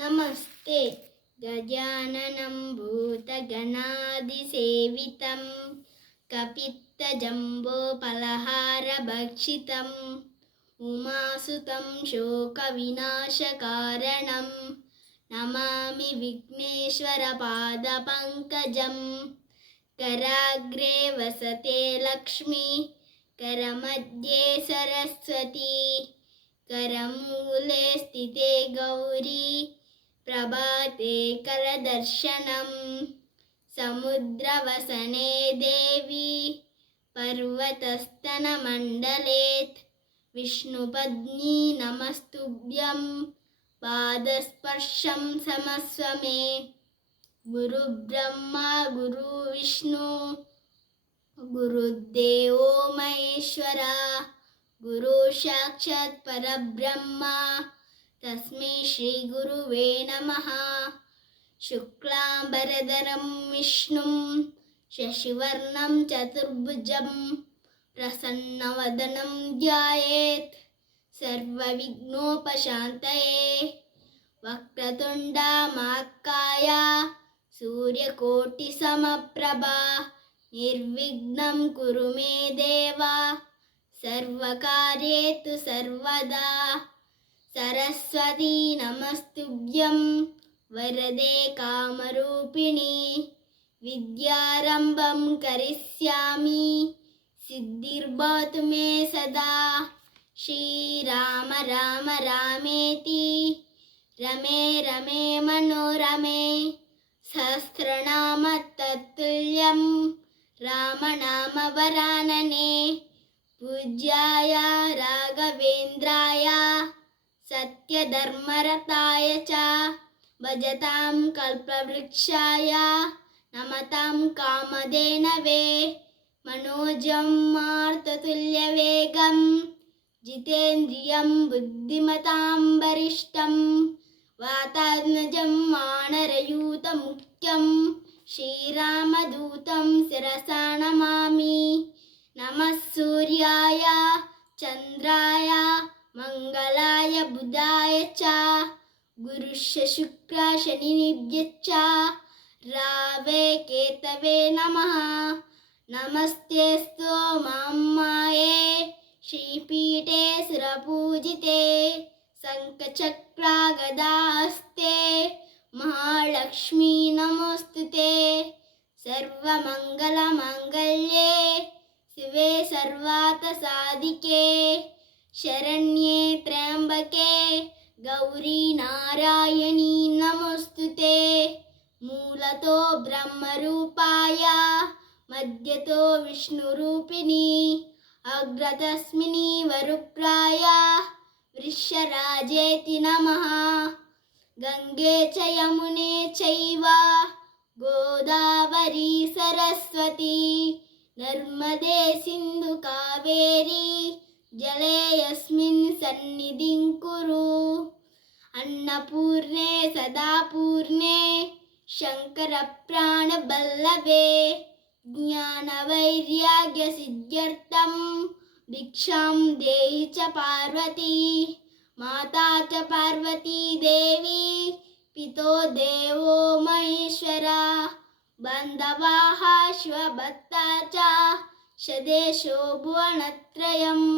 नमस्ते गजाननं भूतगणादिसेवितं कपित्तजम्बोफलहारभक्षितम् उमासुतं शोकविनाशकारणं नमामि विघ्नेश्वरपादपङ्कजं कराग्रे वसते लक्ष्मी करमध्ये सरस्वती करमूले स्थिते गौरी प्रभाते करदर्शनं समुद्रवसने देवी पर्वतस्तनमण्डले विष्णुपत्नी नमस्तुभ्यं पादस्पर्शं समस्व मे गुरुब्रह्मा गुरुविष्णु गुरुदेवो महेश्वरा गुरु साक्षात् परब्रह्मा तस्मै श्री गुरुवे नमः। शुक्लांबरधरं विष्णुं शशिवर्णं चतुर्भुजं प्रसन्नवदनं ध्यायेत् सर्वविघ्नोपशान्तये वक्रतुण्डा महाकाय सूर्यकोटिसमप्रभा निर्विघ्नं कुरु मे देव सर्वकार्येषु सर्वदा सरस्वती नमस्तुभ्यं वरदे कामरूपिणी विद्यारम्भं करिष्यामि सिद्धिर्भवतु मे सदा श्रीराम राम रामेति रमे रमे मनोरमे सहस्रनाम तत्तुल्यं रामनामवरानने पूज्याय राघवेन्द्राय सत्यधर्मरताय च भजतां कल्पवृक्षाय नमतां कामधेनवे मनोजं मारुततुल्यवेगं जितेन्द्रियं बुद्धिमतां वरिष्ठं वातात्मजं वानरयूथमुख्यं श्रीरामदूतं शिरसा नमामि। नमः सूर्याय चन्द्राय मंगलाय बुधाय च गुरुश्च शुक्र शनिभ्यश्च रावे केतवे नमः। नमस्तेऽस्तु महामाये श्रीपीठे सुरपूजिते शङ्खचक्रगदाहस्ते महालक्ष्मी नमोऽस्तुते सर्वमङ्गलमाङ्गल्ये शिवे सर्वार्थसाधिके शरण्ये त्र्यंबके गौरी नारायणी नमोस्तुते मूलतो ब्रह्मरूपाय मध्यतो विष्णुरूपिणी अग्रतस्मिनी वरुप्राय वृषराजेति नमः। गंगे च यमुने चैव गोदावरी सरस्वती नर्मदे सिंधु कावेरी जले यस्मिन् सन्निधिं कुरु। अन्नपूर्णे सदापूर्णे शङ्करप्राणवल्लभे ज्ञानवैराग्यसिद्ध्यर्थं भिक्षां देहि च पार्वती माता च पार्वती देवी पितो देवो महेश्वरा बान्धवाः श्वभक्ता च सदेशो भुवनत्रयम्।